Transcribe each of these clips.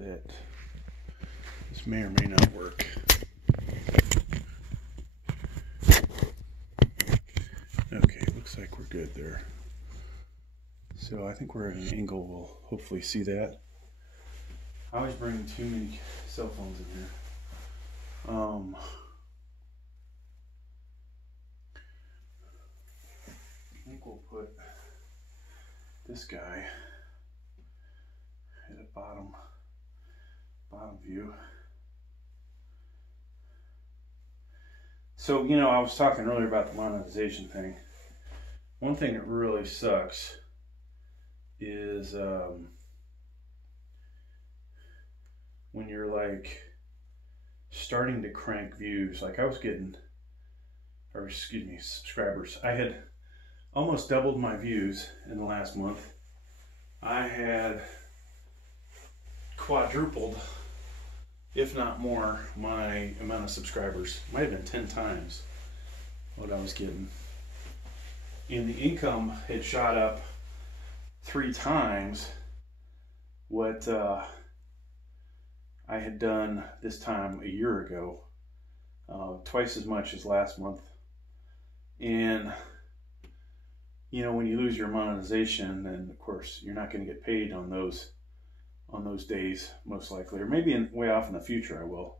that this may or may not work. Okay, looks like we're good there. So I think we're at an angle we'll hopefully see that. I always bring too many cell phones in here. I think we'll put this guy at a bottom view. So, you know, I was talking earlier about the monetization thing. One thing that really sucks is when you're like starting to crank views. Like I was getting, or excuse me, subscribers. I had almost doubled my views in the last month. I had quadrupled, if not more, my amount of subscribers. Might have been 10 times what I was getting. And the income had shot up 3 times what I had done this time a year ago. Twice as much as last month. And you know, when you lose your monetization, then of course you're not going to get paid on those days, most likely, or maybe way off in the future I will,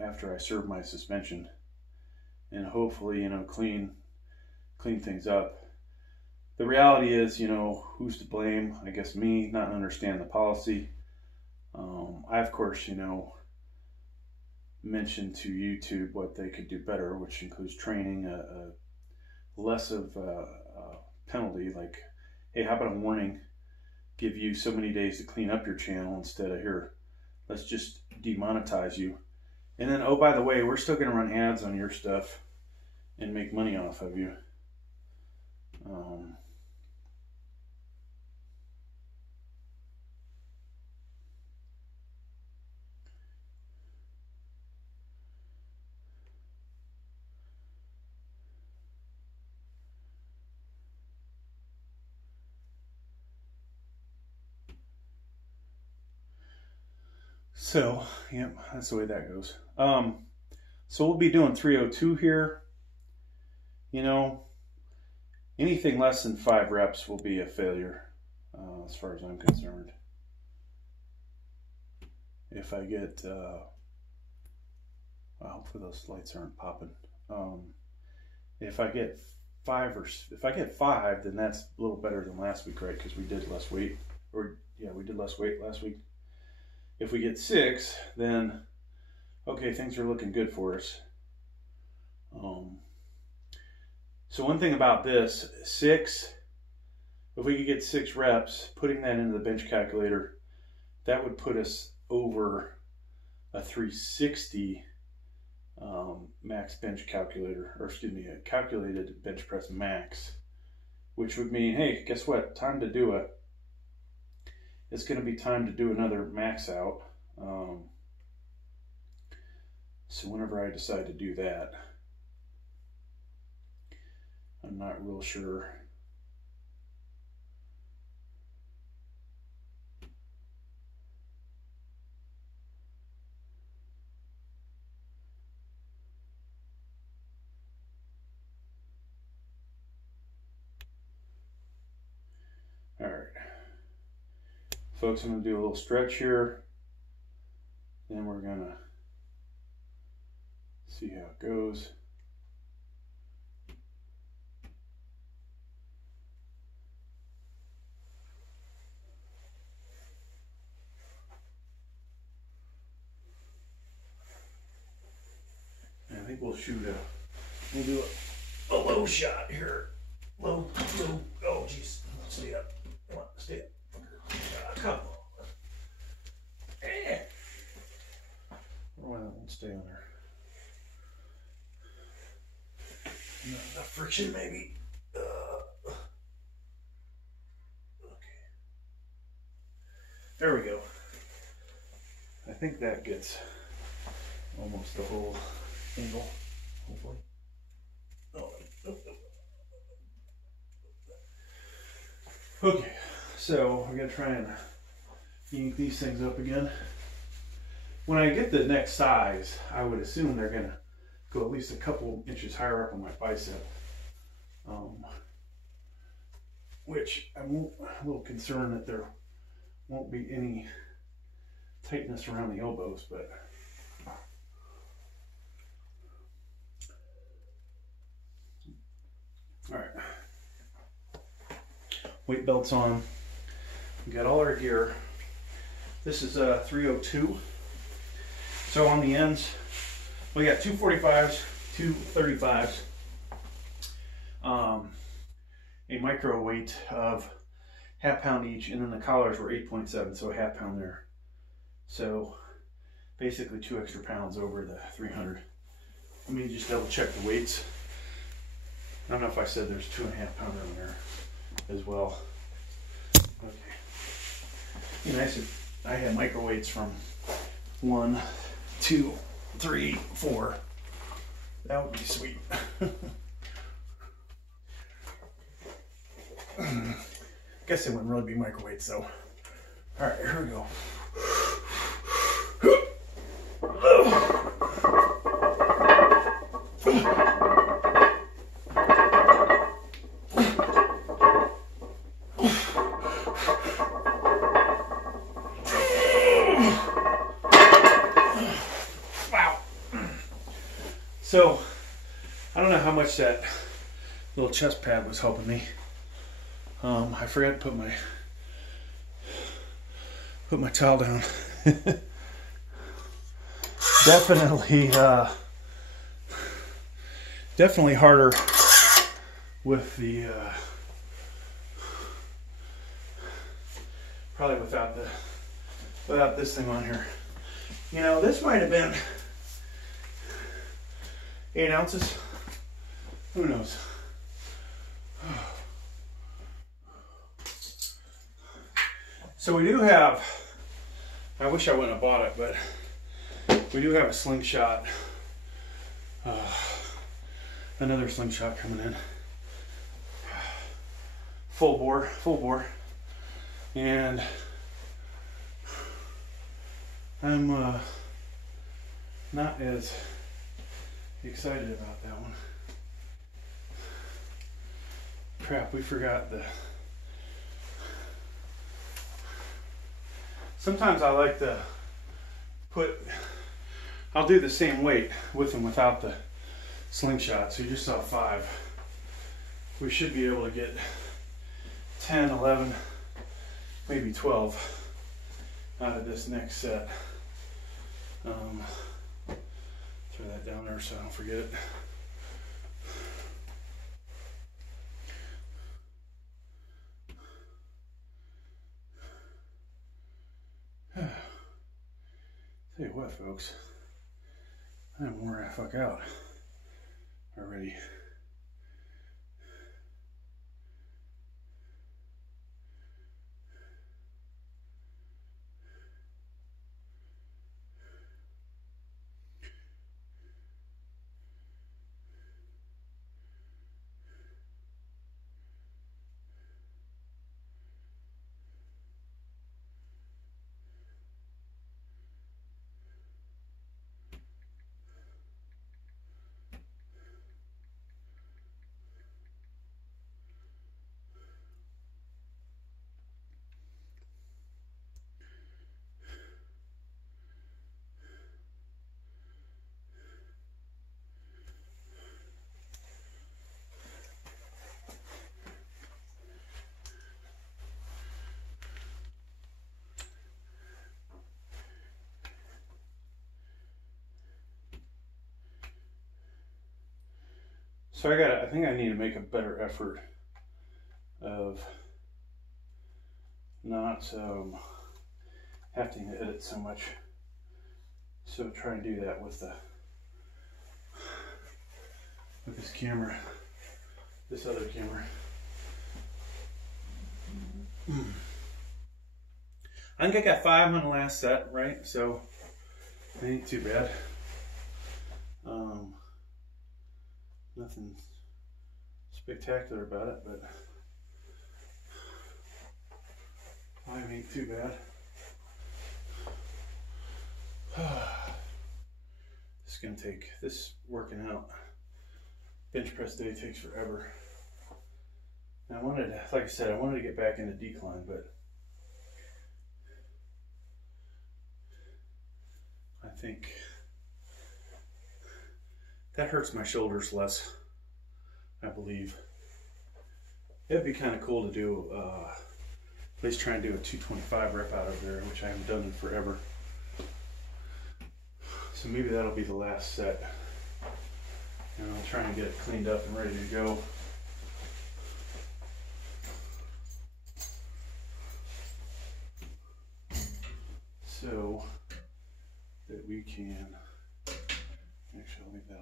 after I serve my suspension, and hopefully, you know, clean things up. The reality is, you know, who's to blame? I guess me, not understand the policy. I of course, you know, mentioned to YouTube what they could do better, which includes training, less of a penalty, like, hey, how about a warning, give you so many days to clean up your channel instead of, here, let's just demonetize you. And then, oh, by the way, we're still going to run ads on your stuff and make money off of you. So, yep, that's the way that goes. So we'll be doing 302 here. You know, anything less than 5 reps will be a failure, as far as I'm concerned. If I get, well, hopefully those lights aren't popping. If I get 5, then that's a little better than last week, right? Because we did less weight, or yeah, we did less weight last week. If we get 6, then okay, things are looking good for us. So one thing about this, 6, if we could get 6 reps, putting that into the bench calculator, that would put us over a 360 max bench calculator, or excuse me, a calculated bench press max, which would mean, hey, guess what? Time to do it. It's going to be time to do another max out. So whenever I decide to do that, I'm not real sure. All right. Folks, I'm going to do a little stretch here. Then we're going to see how it goes. And I think we'll we'll do a low shot here. Low, oh jeez. Stay up. Come on, stay up. Come on. Well, that won't stay on there. Not enough friction, maybe. Okay. There we go. I think that gets almost the whole angle, hopefully. Okay, so we're gonna try and yank these things up again. When I get the next size, I would assume they're gonna go at least a couple inches higher up on my bicep. Which I'm a little concerned that there won't be any tightness around the elbows, but all right. Weight belts on. We got all our gear. This is a 302. So on the ends, we got 245s, 235s, a micro weight of ½ pound each, and then the collars were 8.7, so a ½ pound there. So basically 2 extra pounds over the 300. Let me just double check the weights. I don't know if I said there's 2.5 pounder in there as well. Okay. Be nice if I had micro weights from 1, 2, 3, 4. That would be sweet. Guess it wouldn't really be microweights though. All right, here we go. Wow. So, I don't know how much that little chest pad was helping me. I forgot to put my towel down. Definitely harder with the probably without this thing on here. You know, this might have been 8 ounces. Who knows? So we do have, I wish I wouldn't have bought it, but we do have a slingshot, another slingshot coming in. Full bore. And I'm not as excited about that one. Crap, we forgot the... Sometimes I like to I'll do the same weight with and without the slingshot. So you just saw 5. We should be able to get 10, 11, maybe 12 out of this next set. Throw that down there so I don't forget it. Tell you what, folks, I'm worn the fuck out already. So I think I need to make a better effort of not having to edit so much. So try and do that with this camera, this other camera. I think I got 5 on the last set, right? So it ain't too bad. Nothing spectacular about it, but 5 ain't too bad. going to take this working out. Bench press day takes forever. And I wanted to, like I said, I wanted to get back into decline, but I think that hurts my shoulders less, I believe. It'd be kind of cool to do, at least try and do a 225 rep out of there, which I haven't done in forever. So maybe that'll be the last set. And I'll try and get it cleaned up and ready to go. So that we can, actually I'll leave that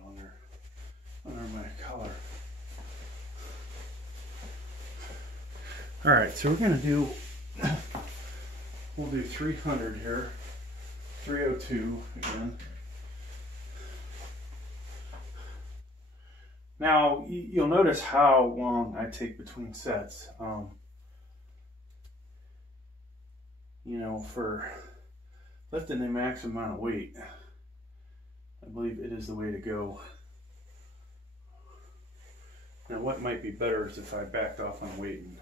under my collar. All right, so we're gonna do, we'll do 300 here, 302 again. Now, you'll notice how long I take between sets. You know, for lifting the maximum amount of weight, I believe it is the way to go. Now, what might be better is if I backed off on weight and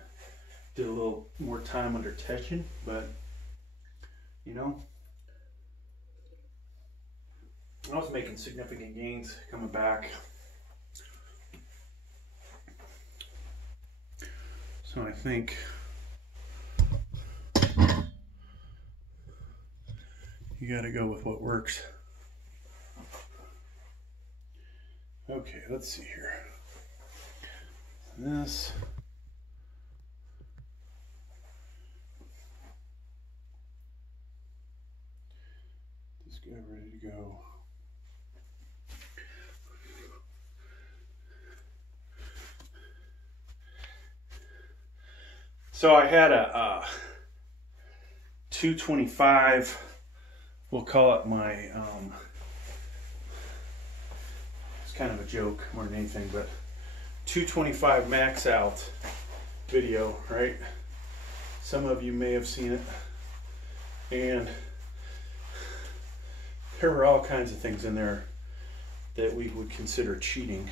did a little more time under tension, but you know, I was making significant gains coming back. So I think you got to go with what works. Okay, let's see here. This. This guy ready to go. So I had a 225, we'll call it my, it's kind of a joke more than anything, but 225 max out video, right? Some of you may have seen it. And there were all kinds of things in there that we would consider cheating.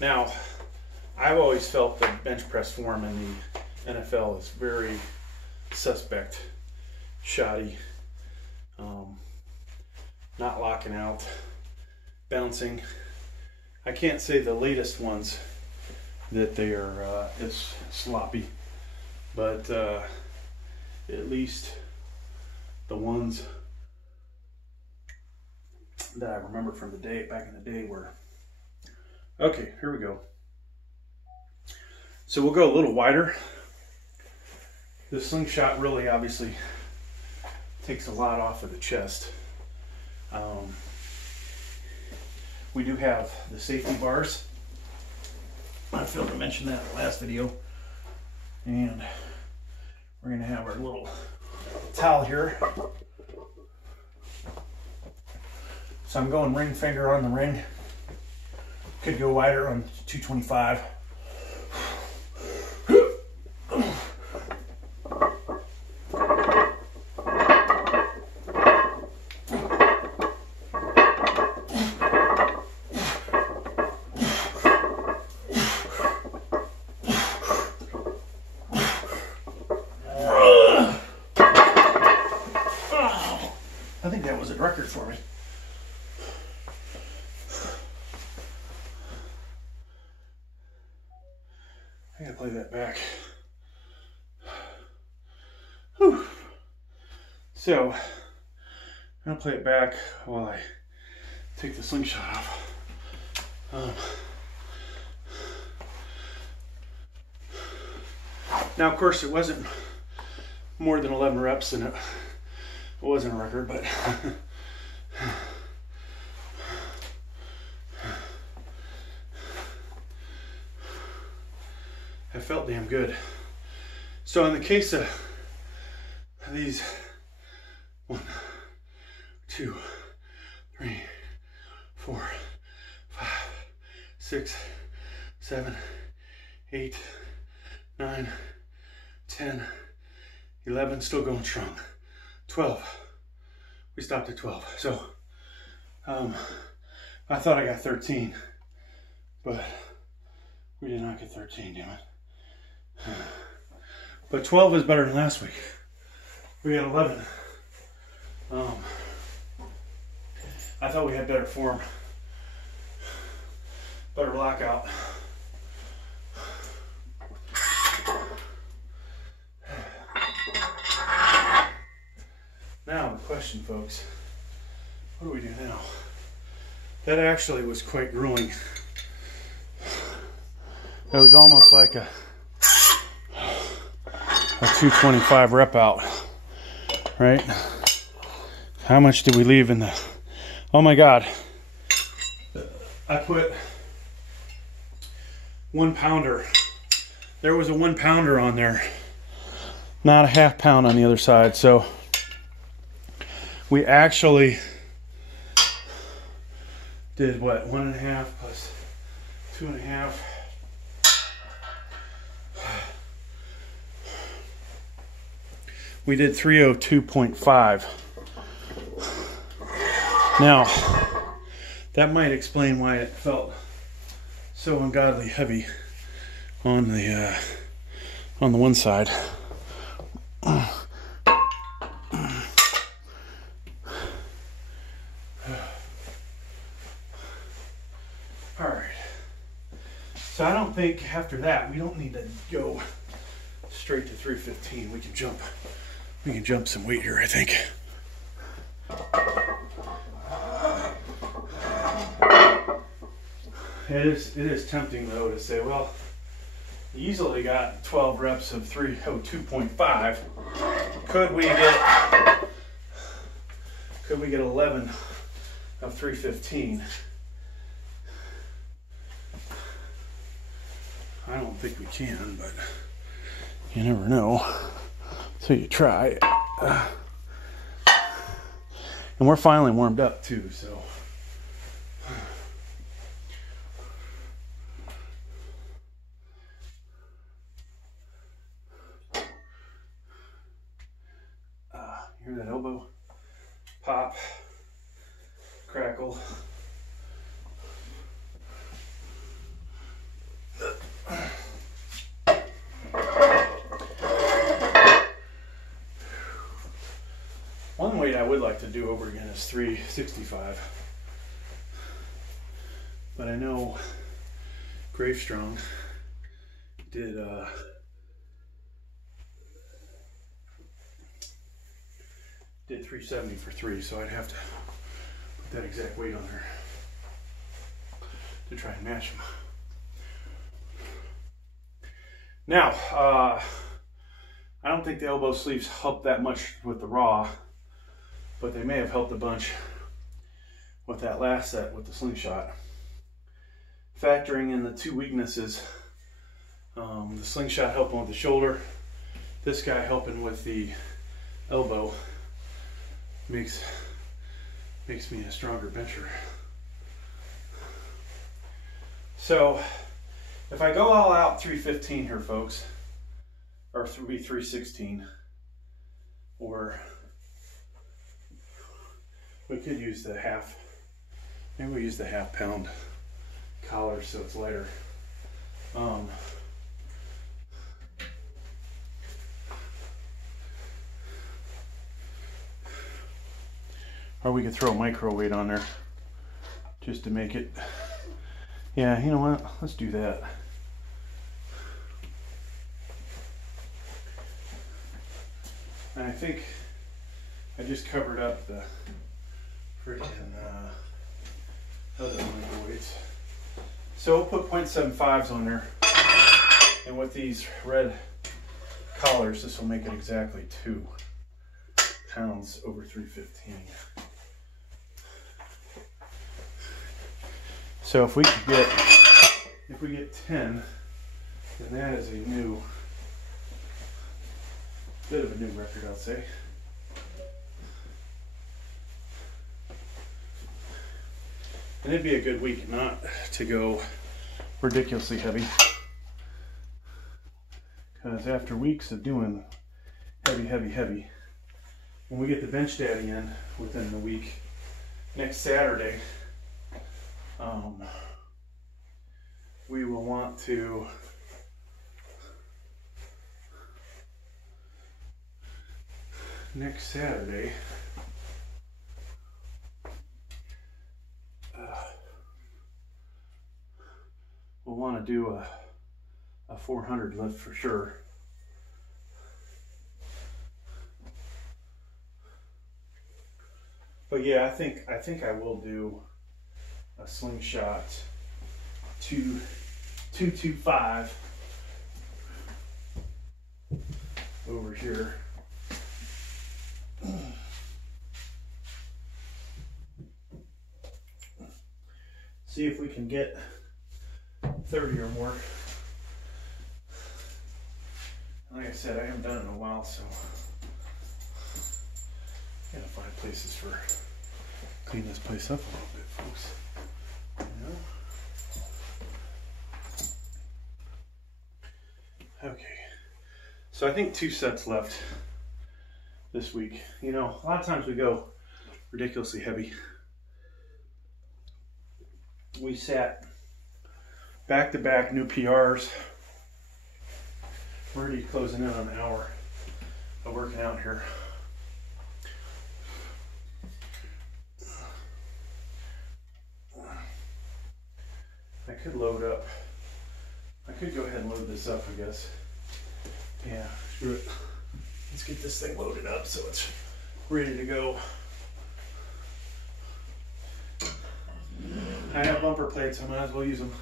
Now, I've always felt that bench press form in the NFL is very suspect, shoddy, not locking out, bouncing. I can't say the latest ones that they are as sloppy, but at least the ones that I remember from the day, back in the day, were. Okay, here we go. So we'll go a little wider. The slingshot really obviously takes a lot off of the chest. We do have the safety bars. I failed to mention that in the last video. And we're going to have our little towel here. So I'm going ring finger on the ring. Could go wider on 225. I think that was a record for me. I gotta play that back. Whew. So, I'm gonna play it back while I take the slingshot off. Now, of course, it wasn't more than 11 reps, and it wasn't a record, but it felt damn good. So in the case of these 1, 2, 3, 4, 5, 6, 7, 8, 9, 10, 11, still going strong. 12. we stopped at 12. So I thought I got 13, but we did not get 13, damn it. But 12 is better than last week. We got 11. I thought we had better form, better lockout. Now the question, folks, what do we do now? That actually was quite grueling. It was almost like a 225 rep out, right? How much did we leave in the, oh my God. I put 1 pounder. There was a 1 pounder on there, not a half pound on the other side. So we actually did what, 1.5 plus 2.5. We did 302.5. Now, that might explain why it felt so ungodly heavy on the one side. Alright, so I don't think after that we don't need to go straight to 315. We can jump some weight here, I think. It is tempting though to say, well, you easily got 12 reps of 302.5. Could we get 11 of 315? I don't think we can, but you never know. So you try. And we're finally warmed up too, so. Hear that elbow pop, crackle. One weight I would like to do over again is 365, but I know Gravestrong did 370 for 3, so I'd have to put that exact weight on her to try and match them. Now, I don't think the elbow sleeves helped that much with the raw, but they may have helped a bunch with that last set with the slingshot. Factoring in the 2 weaknesses, the slingshot helping with the shoulder, this guy helping with the elbow, makes me a stronger bencher. So if I go all out 315 here, folks, or 316, or we could use the half, maybe we use the half pound collar so it's lighter. Or we could throw a micro weight on there just to make it, yeah, you know what, let's do that. And I think I just covered up the freaking other micro weights. So we'll put 0.75s on there, and with these red collars, this will make it exactly 2 pounds over 315. So if we get 10, then that is a bit of a new record, I'll say. And it'd be a good week not to go ridiculously heavy, because after weeks of doing heavy, when we get the bench daddy in within the week, next Saturday, we will want to we'll want to do a 400 lift for sure. But yeah, I think I will do a slingshot 225 over here. See if we can get 30 or more. Like I said, I haven't done it in a while, so gotta find places for clean this place up a little bit, folks. Okay, so I think 2 sets left this week. You know, a lot of times we go ridiculously heavy. We sat back-to-back new PRs. We're already closing in on an hour of working out here. I could load up. I could go ahead and load this up, I guess. Yeah, screw it. Let's get this thing loaded up so it's ready to go. I have bumper plates, I might as well use them.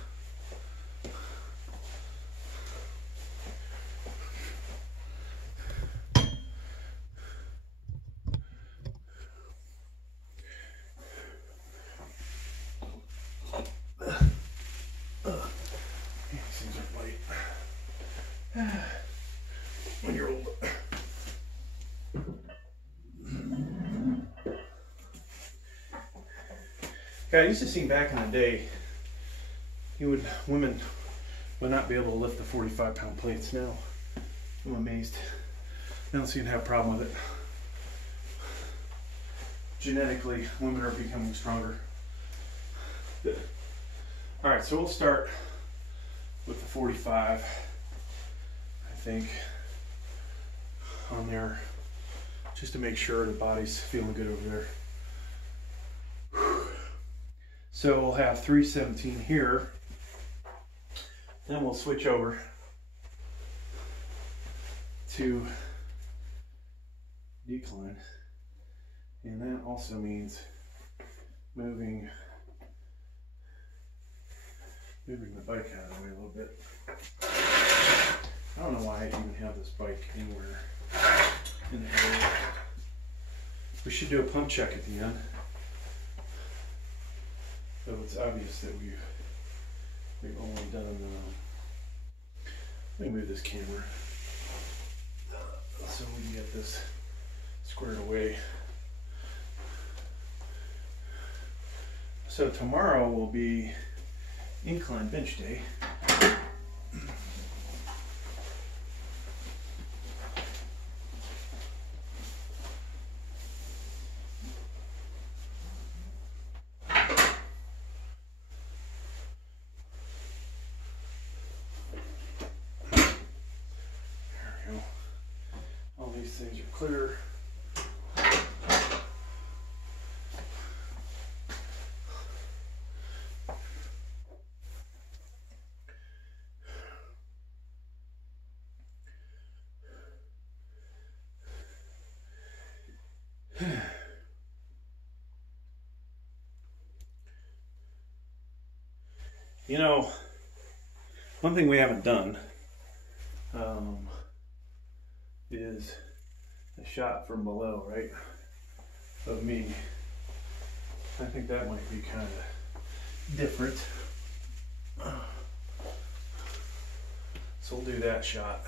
I used to see back in the day, women would not be able to lift the 45-pound plates. Now, I'm amazed. I don't seem to have a problem with it. Genetically, women are becoming stronger. All right, so we'll start with the 45, I think, on there, just to make sure the body's feeling good over there. So we'll have 317 here, then we'll switch over to decline, and that also means moving the bike out of the way a little bit. I don't know why I even have this bike anywhere in the area. We should do a pump check at the end. So it's obvious that we've only done, let me move this camera so we can get this squared away. So tomorrow will be incline bench day. Things are clear. You know, one thing we haven't done is a shot from below, right, of me. I think that might be kind of different. So we'll do that shot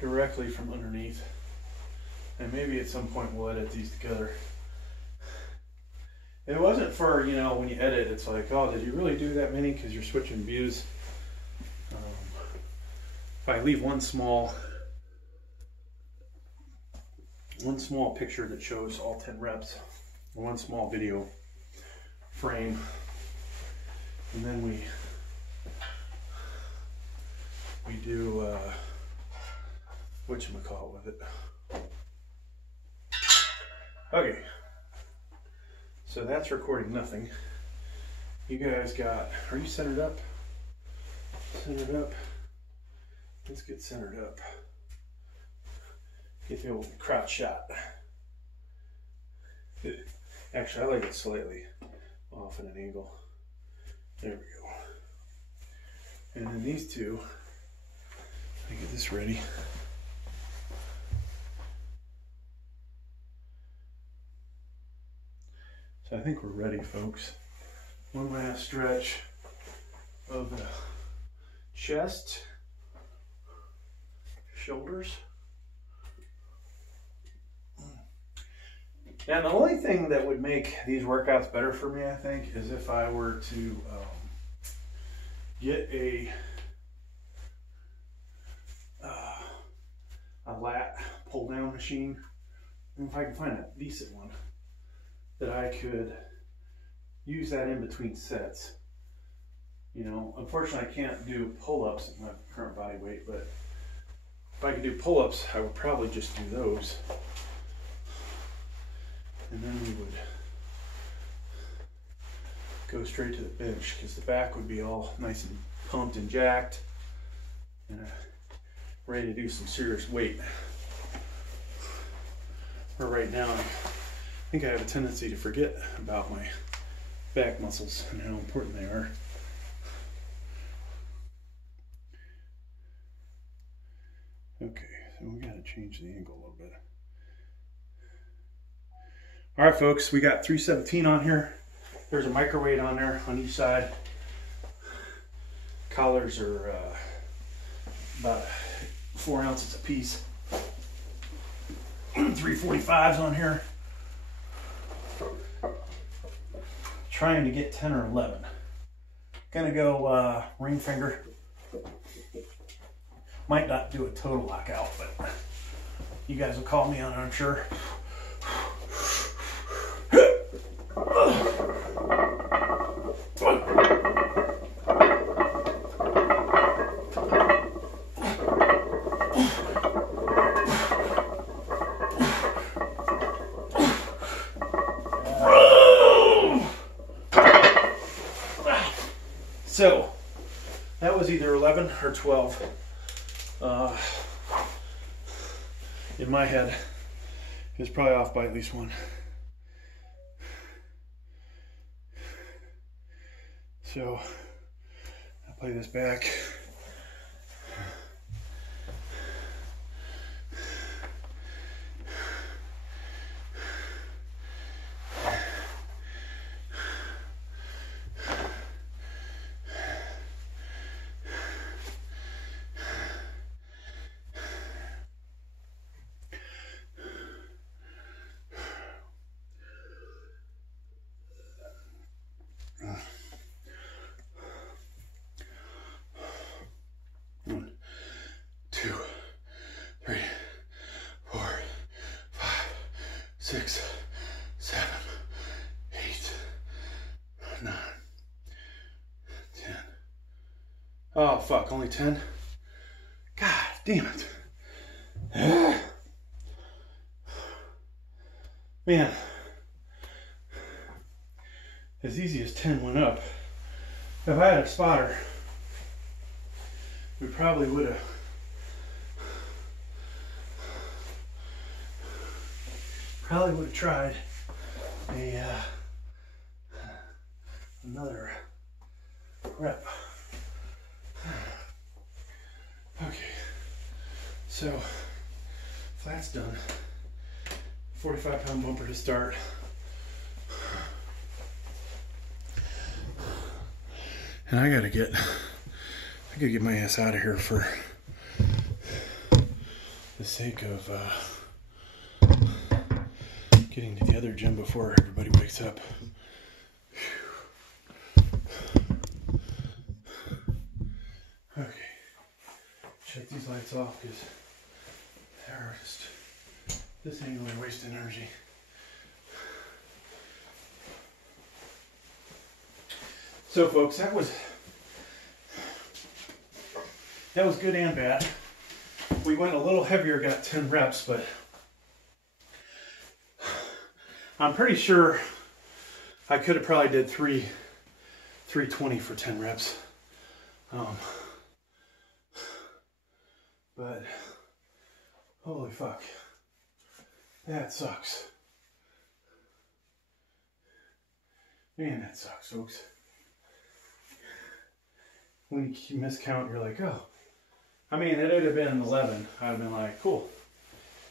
directly from underneath, and maybe at some point we'll edit these together. It wasn't for, you know, when you edit, it's like, oh, did you really do that many? Because you're switching views. If I leave one small one small picture that shows all 10 reps, one small video frame, and then we do whatchamacallit with it. Okay, so that's recording nothing. You guys got, are you centered up? Centered up. Let's get centered up. Get the old crouch shot. Actually, I like it slightly off at an angle. There we go. And then these two, I get this ready. So I think we're ready, folks. One last stretch of the chest, shoulders. Now, the only thing that would make these workouts better for me, I think, is if I were to get a lat pull down machine, and if I can find a decent one that I could use that in between sets. You know, unfortunately I can't do pull-ups at my current body weight, but if I could do pull-ups, I would probably just do those. And then we would go straight to the bench, because the back would be all nice and pumped and jacked and ready to do some serious weight. For right now, I think I have a tendency to forget about my back muscles and how important they are. Okay, so we got to change the angle a little bit. All right, folks, we got 317 on here. There's a microweight on there on each side. Collars are about 4 ounces a piece. 345s on here. Trying to get 10 or 11. Gonna go ring finger. Might not do a total lockout, but you guys will call me on it, I'm sure. So that was either 11 or 12. In my head, it was probably off by at least one. So I'll play this back. Six, 7, 8, 9, 10. Oh, fuck, only 10? God damn it. Man, as easy as 10 went up. If I had a spotter, we probably would have tried another rep. Okay, so flat's done. 45-pound bumper to start. And I gotta get my ass out of here for the sake of getting to the other gym before everybody wakes up. Okay, shut these lights off because they're just This ain't really wasting energy. So folks, that was good and bad. We went a little heavier, got 10 reps, but I'm pretty sure I could have probably did 320 for 10 reps. But holy fuck, that sucks. Man, that sucks, folks. When you miscount, you're like, oh. I mean, it would have been 11. I'd have been like, cool.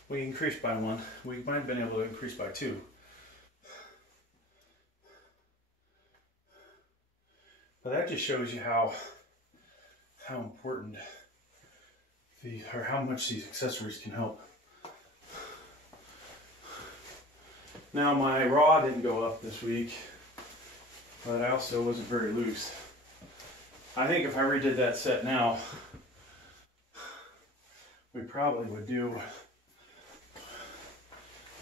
We increased by 1. We might have been able to increase by 2. But that just shows you how important or how much these accessories can help. Now my raw didn't go up this week, but I also wasn't very loose. I think if I redid that set now, we probably would do,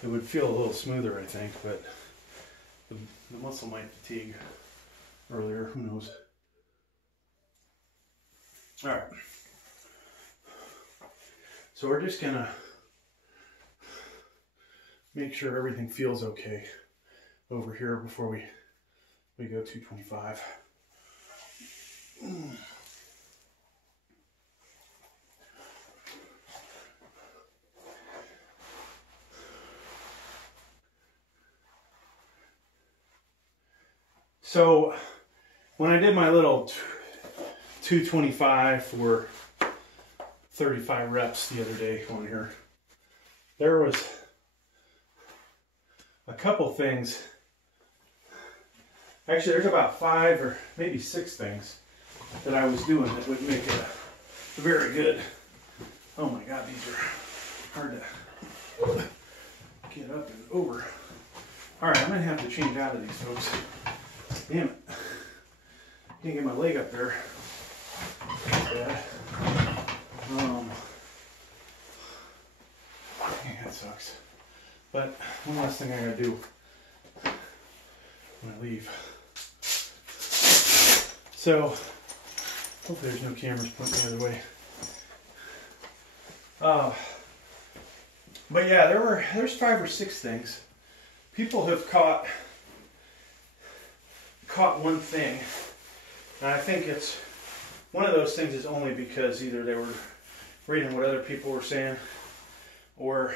it would feel a little smoother, I think, but the muscle might fatigue earlier, who knows. All right. So we're just gonna make sure everything feels okay over here before we go 225. So when I did my little 225 for 35 reps the other day on here, there was a couple things. Actually, there's about 5 or maybe 6 things that I was doing that would make it very good. Oh my God, these are hard to get up and over. All right, I'm gonna have to change out of these, folks. Damn it. Can't get my leg up there. Bad. Yeah, that sucks. But one last thing I gotta do when I leave. So, hopefully there's no cameras pointing the other way. But yeah, there's 5 or 6 things. People have caught one thing, and I think it's one of those things is only because either they were reading what other people were saying, or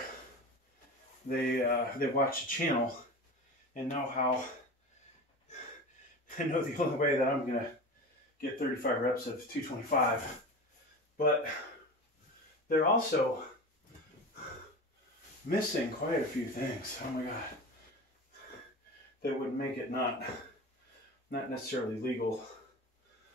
they watched a channel and know the only way that I'm gonna get 35 reps of 225. But they're also missing quite a few things. Oh my God, that would make it not necessarily legal